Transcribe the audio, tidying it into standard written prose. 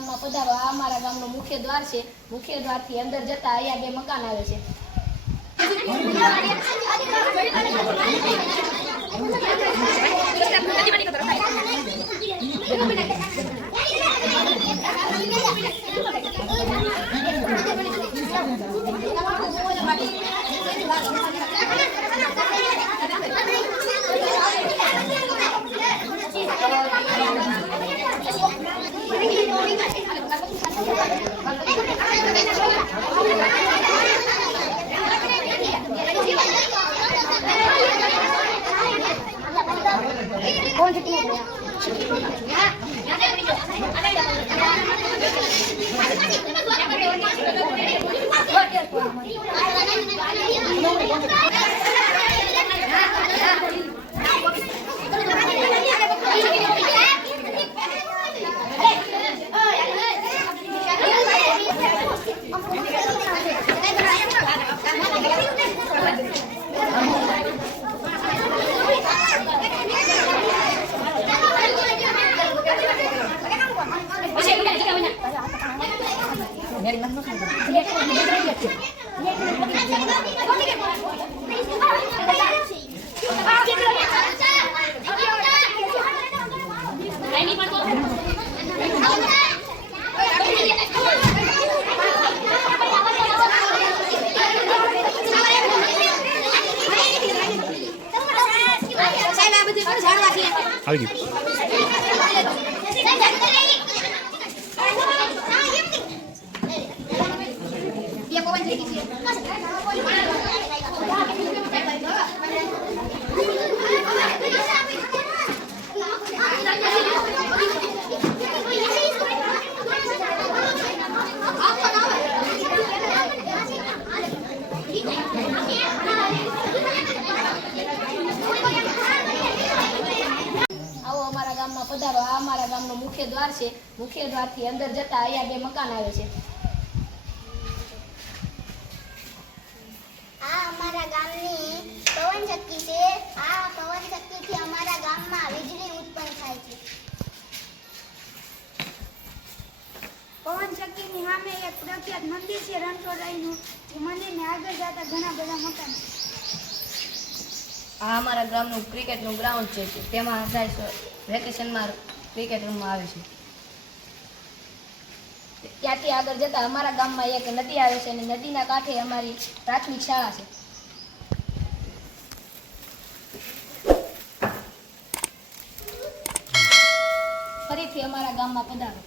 ગામમાં પધારો. આ અમારા ગામનો મુખ્ય દ્વાર છે. મુખ્ય દ્વારથી અંદર જતા અહીંયા બે મકાન આવે છે. कौन सी टीम આવી ગયું. પધારો. આ અમારા ગામનો મુખ્ય દ્વાર છે. મુખ્ય દ્વારથી અંદર જતા અહીંયા બે મકાન આવે છે. આ અમારા ગામની પવન ચક્કી છે. આ પવન ચક્કીથી અમારા ગામમાં વીજળી ઉત્પન્ન થાય છે. પવન ચક્કીની સામે એક પ્રખ્યાત મંદિર છે રણછોડરાયનું. એ મંદિરને આગળ જતા ઘણા બધા મકાન. આ અમારા ગામનું ક્રિકેટનું ગ્રાઉન્ડ છે. તેમાં વેકેશનમાં ક્રિકેટ રમવા આવે છે. ત્યાંથી આગળ જતા અમારા ગામમાં એક નદી આવે છે અને નદીના કાંઠે અમારી પ્રાથમિક શાળા છે. ફરીથી અમારા ગામમાં પધારો.